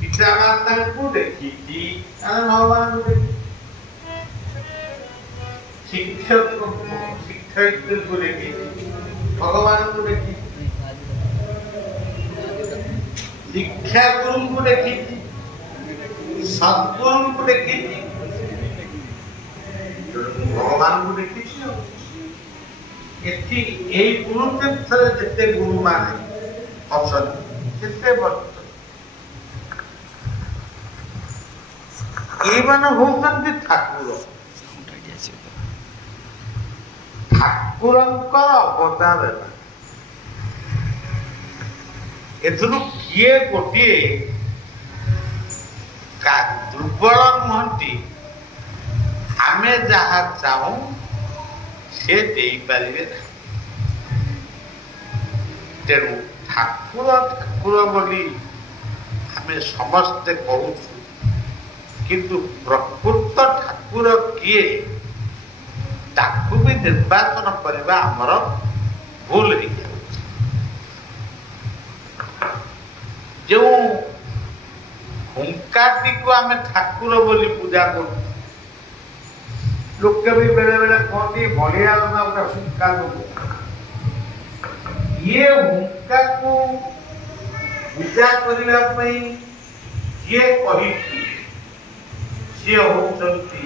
ପିତାମାତାଙ୍କୁ ଦେଖିଛି ଭଗବାନଙ୍କୁ ଦେଖି ଶିକ୍ଷୟିତ୍ରୀଙ୍କୁ ଦେଖିଛି ଭଗବାନଙ୍କୁ ଦେଖିଛି ଦୀକ୍ଷା ଗୁରୁଙ୍କୁ ଦେଖିଛି ସଦ୍ଗୁରୁଙ୍କୁ ଦେଖିଛି ଭଗବାନଙ୍କୁ ଦେଖିଛି ଏଠି ଏଇ ଗୁରୁକ୍ଷେତ୍ରରେ ଯେତେ ଗୁରୁମାନେ ଅଛନ୍ତି ସେତେ ବର୍ଷ ଏଇମାନେ ହଉଛନ୍ତି ଠାକୁର ଠାକୁରଙ୍କର ଅବତାର ଏଥିରୁ କିଏ ଗୋଟିଏ ଦୁର୍ବଳ ନୁହନ୍ତି ଆମେ ଯାହା ଚାହୁଁ ସେ ଦେଇପାରିବେ ନାହିଁ ତେଣୁ ଠାକୁର ଠାକୁର ବୋଲି ଆମେ ସମସ୍ତେ କହୁଛୁ କିନ୍ତୁ ପ୍ରକୃତ ଠାକୁର କିଏ ତାକୁ ବି ନିର୍ବାଚନ କରିବା ଆମର ଭୁଲ ହେଇଯାଉଛି ଯେଉଁ ହୁଙ୍କାଟିକୁ ଆମେ ଠାକୁର ବୋଲି ପୂଜା କରୁ ଲୋକେ ବି ବେଳେ ବେଳେ କହନ୍ତି ବଳିଆ ଗୋଟେ ହୁଙ୍କା ଇଏ ହୁଙ୍କାକୁ ପୂଜା କରିବା ପାଇଁ କିଏ କହିଛି ସିଏ ହଉଛନ୍ତି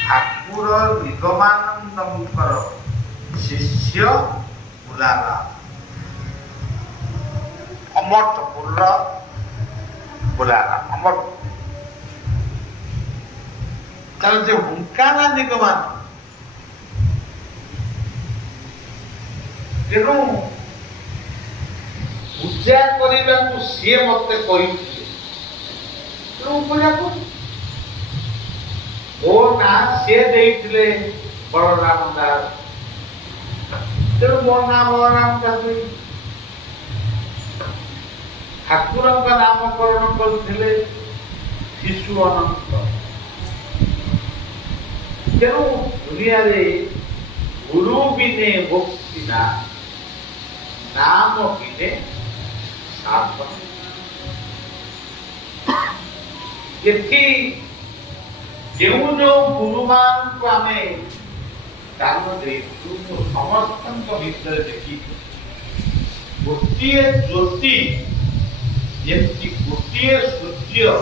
ଠାକୁର ନିଗମାନନ୍ଦଙ୍କର ଶିଷ୍ୟ ବୁଲାରାମ ଅମରପୁରର ବୁଲାରାମ ଅମର ତାର ଯେ ହୁଙ୍କାରା ନିଗମାନ ତେଣୁ ପୂଜା କରିବାକୁ ସିଏ ମତେ କହିଥିଲେ ତେଣୁ ପୂଜା କରୁ ମୋ ନାଁ ସିଏ ଦେଇଥିଲେ ବଳରାମ ଦାସ ତେଣୁ ମୋ ନାଁ ବଳରାମ ଦାସ ଠାକୁରଙ୍କ ନାମକରଣ କରୁଥିଲେ ଶିଶୁ ଅନନ୍ତ ତେଣୁ ଦୁନିଆରେ ଗୁରୁ ବିନେ ଭକ୍ତି ନା ନାମ ବିନେ ସାଧନ ଏଠି ଯେଉଁ ଯେଉଁ ଗୁରୁମାନଙ୍କୁ ଆମେ ଦାନ ଦେଇଛୁ ମୁଁ ସମସ୍ତଙ୍କ ଭିତରେ ଦେଖିଛୁ ଗୋଟିଏ ଜ୍ୟୋତି ଯେମିତି ଗୋଟିଏ ସୂର୍ଯ୍ୟ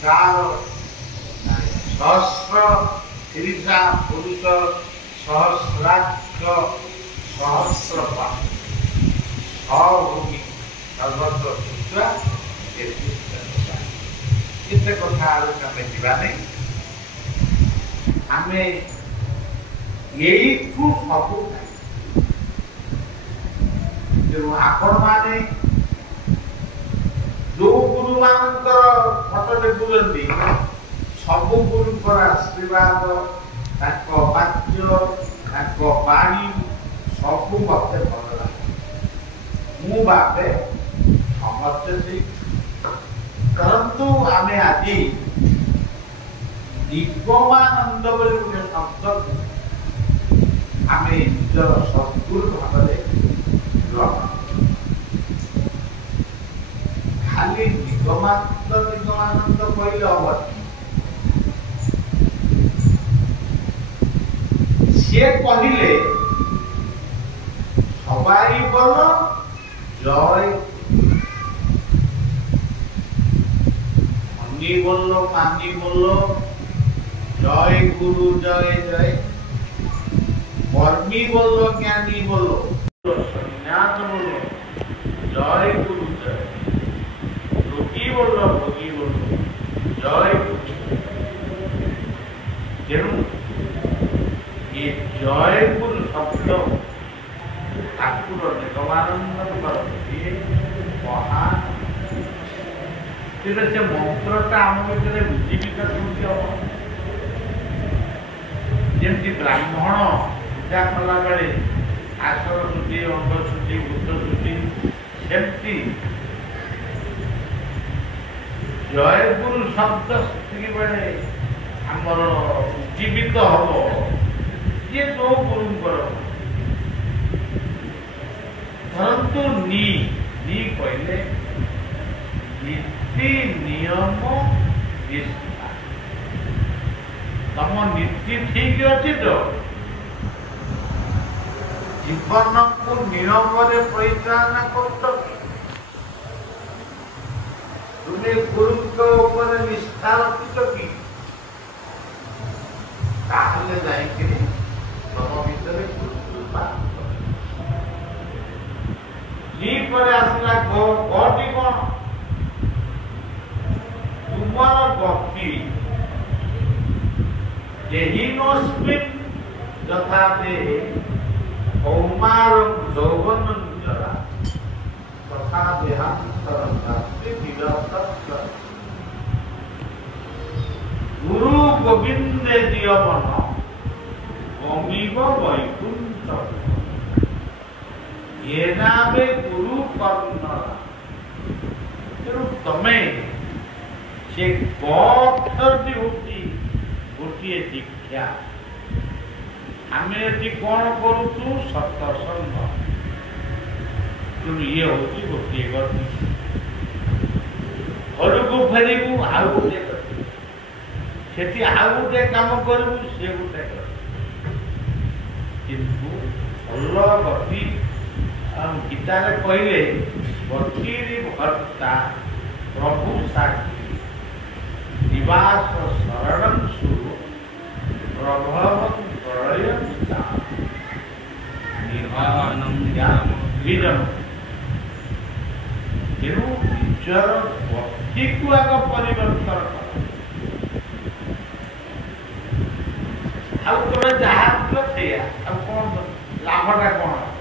ତାର ସହସ୍ର ତିରିଶା ପୁରୁଷ ସହସ୍ରାକ୍ଷ ସହସ୍ର ସଭୂମି ସର୍ବତ କେତେ କଥା ଆଲୋଚନା ଯିବା ନାହିଁ ଆମେ ଏଇଠୁ ସବୁ ତେଣୁ ଆପଣମାନେ ଯୋଉ ଗୁରୁମାନଙ୍କର ଫଟୋ ଦେଖୁଛନ୍ତି ସବୁ ଗୁରୁଙ୍କର ଆଶୀର୍ବାଦ ତାଙ୍କ ବାକ୍ୟ ତାଙ୍କ ବାଣୀ ସବୁ ମତେ ଭଲ ଲାଗେ ମୁଁ ଭାବେ ସମସ୍ତେ ସେଇ କରନ୍ତୁ ଆମେ ଆଜି ନିଗମାନନ୍ଦ ବୋଲି ଗୋଟେ ଶବ୍ଦକୁ ଆମେ ନିଜର ସଦ୍ଗୁରୁ ଭାବରେ ଗ୍ରହଣ ଖାଲି ନିଗମାନନ୍ଦ କହିଲେ ହବନି ସିଏ କହିଲେ সবাই বলো জয় অন্নি বলল পানি বলল জয় গুরু জয় জয় কর্মী বলল জ্ঞানী বলল সন্ন্যাস বলল জয় গুরু জয় যোগী বলল ভোগী বলল জয় গুরু তেণু ये जय गुरु शब्द ठाकुर निगमानंद महान से मंत्रटा आम भर बुझीवित जमी ब्राह्मण पूजा कला बेले आसर शुद्धि अंग शुद्धि बुद्ध शुद्धि सेमती जय गुरु शब्द से बेले आमर उज्जीवित हम ये जो गुरुंकर किंतु नी नी कहले नीति नियम निष्ठा तम नीति ठीक अच्छी तो जीवन को नियम परिचालना कर तुम्हें गुरु निष्ठा रखिच कि जाकर तुम भीतर गुरुत्व आसला गति कौन तुमर गति यथा देहे कौमार यौवन जरा तथा देहांतर गुरु गोविंद जीवन गमीब वैकुंठ ये नामे गुरु कर्ण तेणु तमें से कथी होती गोटे दीक्षा आम ये कौन करुचु सत्संग तेणु ये हूँ गोटे गति घर को फेरू आउ गोटे से आउ गोटे कम करू से गोटे किंतु भल गति गीता कहले गति भर्ता प्रभु साक्षी निवास शरण सुरु प्रभव प्रलय तेणु निजर गति को आग परिवर्तन तुम जहाँ कौन लाभटा कौन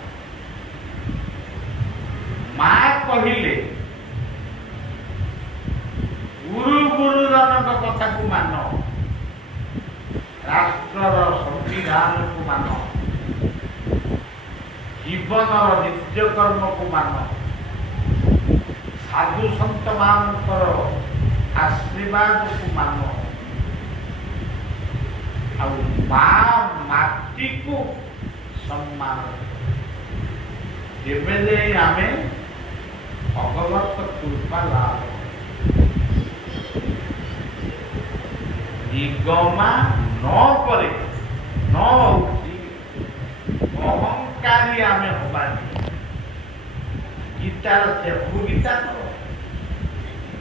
माँ कहले गुरु गुरुजन कथा को मान राष्ट्र संविधान को मान जीवन नित्यकर्म को मान साधु सत मान आशीर्वाद को मान माटी को सम्मान जेबे आम भगवत कृपा लाभ निगमा न करे न अहंकारी आम हबानी गीतार से गीता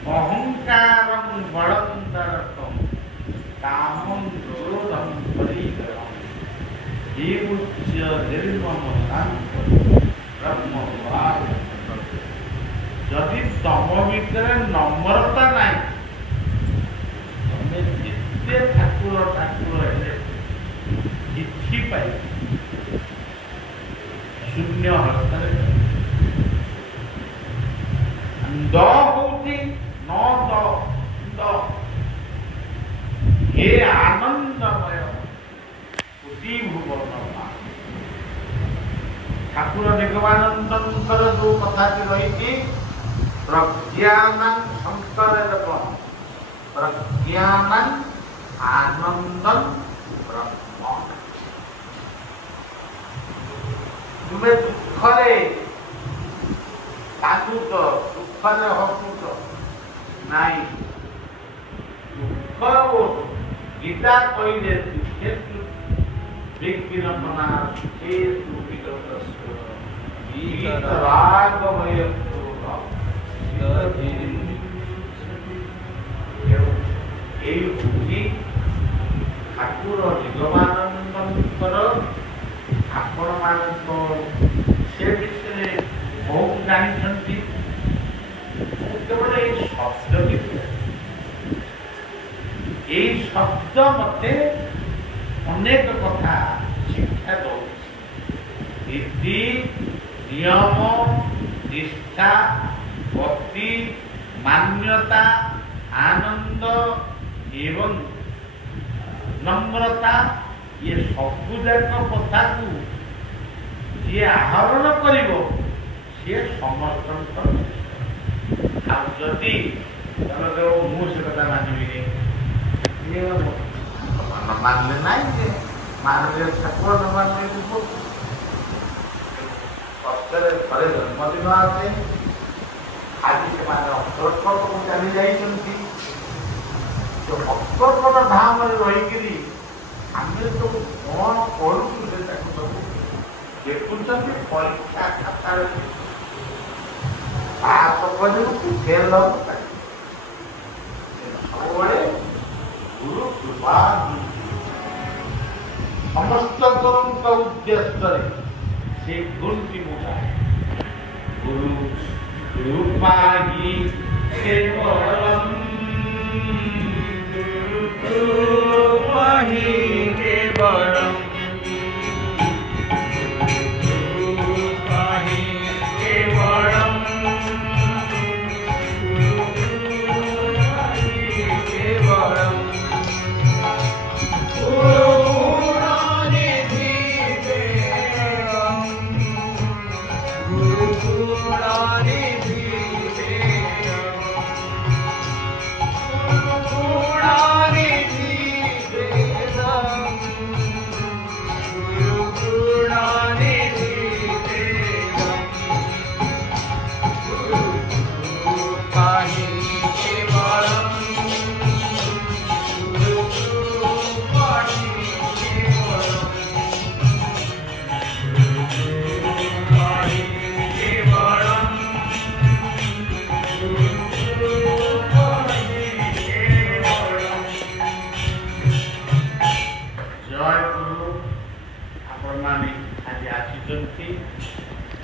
अहंकार बड़ंदरकम कामं क्रोधं परिग्रहं ये उच्च निर्मम शांत ब्रह्मवाद जदि तम भीतर नम्रता नहीं तुम्हें जिते ठाकुर ठाकुर किछि पाई शून्य हस्त द होती न द ये आनंदमय कोटि भुवन ठाकुर निगमानंदर जो कथा रही प्रज्ञान शंकर प्रज्ञान आनंद ब्रह्म तुम्हें दुखरे कांदुच दुखरे हसुच नाई दुख गीता कहले दुखेतु विघ्नमना सुखेतु विगतस्य वीतरागमय ठाकुर निगमानंदर आपण मान से विषय बहुत जानी केवल ये शब्द भी यही शब्द मते अनेक कथा शिक्षा नीति नियम निष्ठा भक्ति मान्यता आनंद एवं नम्रता ये सबुजाक कथा को जी आहरण कर समस्त आदि मुझे कथा मानवि मानले ना मानले ठाकुर न मानले ବର୍ଷରେ ଥରେ ଜନ୍ମଦିନ ଆସେ। ଆଜି ସେମାନେ ଅକ୍ଟରକଟକୁ ଚାଲି ଯାଇଛନ୍ତି। ଅକ୍ଟରକଟ ଧାମରେ ରହିକିରି ଆମେ ସବୁ କ'ଣ କରୁଛୁ ସେଟାକୁ ସବୁ ଦେଖୁଛନ୍ତି। ପରୀକ୍ଷା ଖାତାରେ ପାସ କରିବୁ ଫେଲ ସବୁବେଳେ ଗୁରୁ କୃପା ସମସ୍ତ ଗୁରୁଙ୍କ ଉଦ୍ଦେଶ୍ୟରେ ସେ ଗୁରୁଟି ମୁଠାଏ। ଗୁରୁ କୃପା ହି କେବଳମ୍, ଗୁରୁ କୃପା ହି କେବଳମ୍,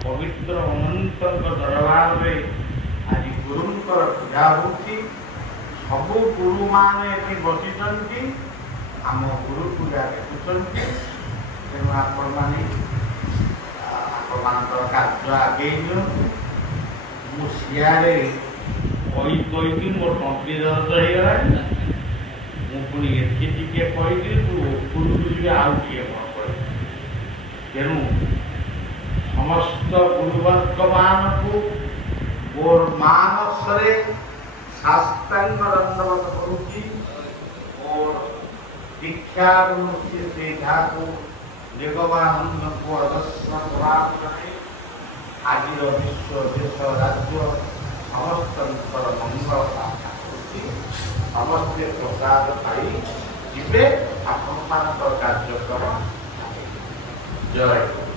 पवित्र अनंत दरबार में आज गुरुंकर पूजा होती। सबू गुरु मैंने बसी आम गुरु पूजा देखुंट। तेणु आपण कार्य आगे मुझे कही मोर तंत्री दर्द होगा मुझे एति कही उपरकू आउ टे कह तेणु समस्त गुरुवर्ग मानू मोर मानस शास्त्रांग दंडवत करुच्ची। और दीक्षा सीधा को जगवानंद को अदर्शन करने आज विश्व देश राज्य समस्त मंगल कामना करुच्ची। समस्ते प्रसाद पाई जीवे आपण कार्यक्रम। जय